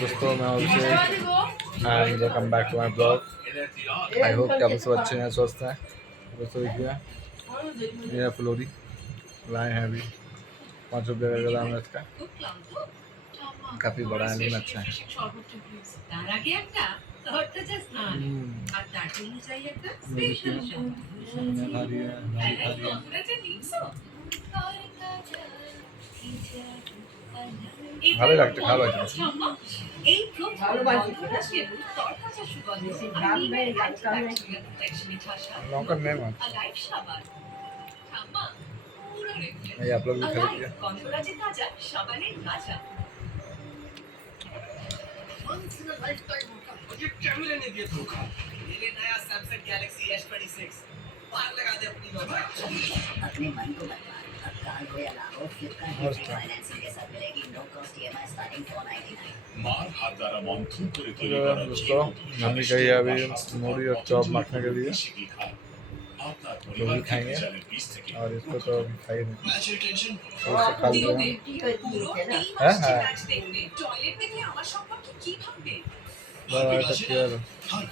दोस्तों, मैं Abhishek and welcome back to my blog. I hope कि आप सब अच्छे हैं, स्वस्थ हैं। दोस्तों देखिए, ये फ्लोरी लाए हैं अभी 5 रुपये का दाम है इसका। काफ़ी बड़ा है लेकिन अच्छा है। ভালো লাগছে, খাওয়া যাচ্ছে। लौका नहीं मार ये आप लोग भी खा लीजिए। ये कैमरे ने दिया धोखा। ये नया Samsung Galaxy S26 पार लगा दे अपनी नौकरी। अपने मन को बता। अब कार हो या ना हो, फ्लिपकार्ट फाइनेंसिंग के साथ मिलेगी नो कॉस्ट EMI स्टार्टिंग 499। मार हाथ द्वारा मॉन्सून को दोस्तों, मम्मी कही अभी मूढ़ी और चॉप माखने के लिए तो भी खाएंगे और इसको तो अभी खाई नहीं, उसको खा लिया है। हाँ